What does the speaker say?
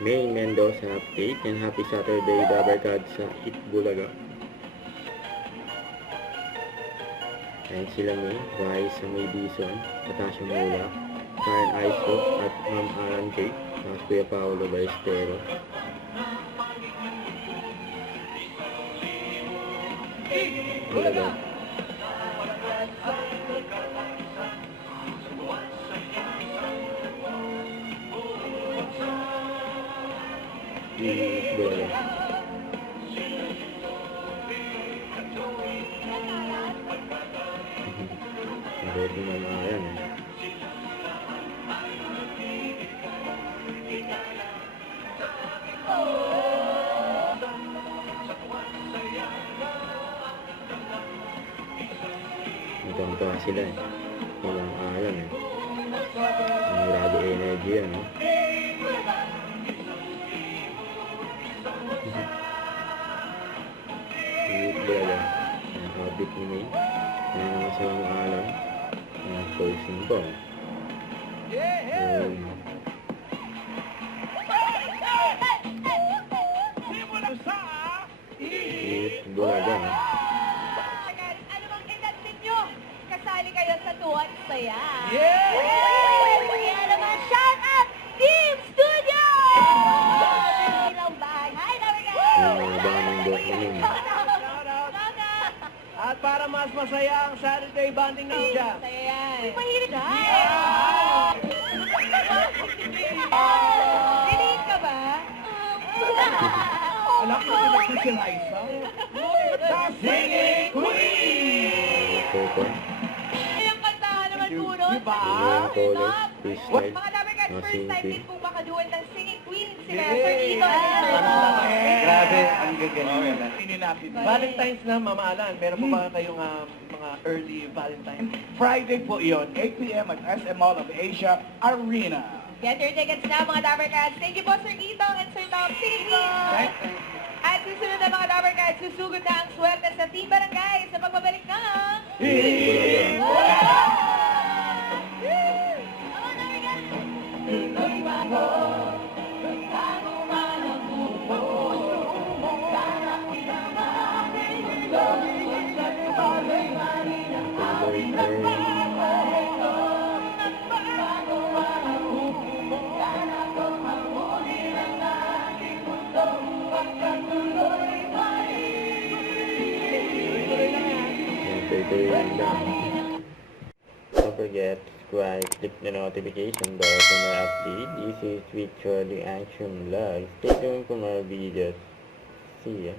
May Mendoza update and happy Saturday Dabarkad sa Itbulaga. Ayan sila May, Vice sa May Dison, Natasha Mula, Karen Aiso at Ma'am Alan J. Tapos Kuya Paolo Baestero. Bulaga. Bulaga. Hindi mamayan eh. Maganda sila eh. Walang alam eh. Murado energy yan eh. Bulaga. Ang habit ni May. Yan ang isang alam. Ang closing po. Bulaga. Ano bang edad ninyo? Kasali kayo sa Tuwan Saya. Kaya naman, shout out Team Studio! Ilang bahay. Hi, Dabarkad! Yung mga banong buhok namin. At para mas masaya ang Saturday bonding ninja. Saya yan. Mahilig ka. Diniin ka ba? Alam ko na si Liza. The Singing Queen! Coco. Ilang kantahan naman po nun. Diba? Yung colors, freestyle. Mga Dabarkad, first time Singing din pong makaduel ng Singing Queen sila. Yay! Sir Ito at Sir Tom. Grabe, ang gagaling na. Valentine's na, Mama Alan. Meron po ba kayong mga early Valentine's? Friday po iyon, 8 p.m. at SM Mall of Asia Arena. Get your tickets na mga Dabarkad. Thank you po Sir Itong and Sir Tom. Singing Queen. At susunod na mga Dabarkad, susugod na ang swerte sa Team Barangay sa pagbabalik ng... Don't forget to subscribe, click the notification bell for more updates. This is Victor the Action Vlog. Stay tuned for more videos. See ya.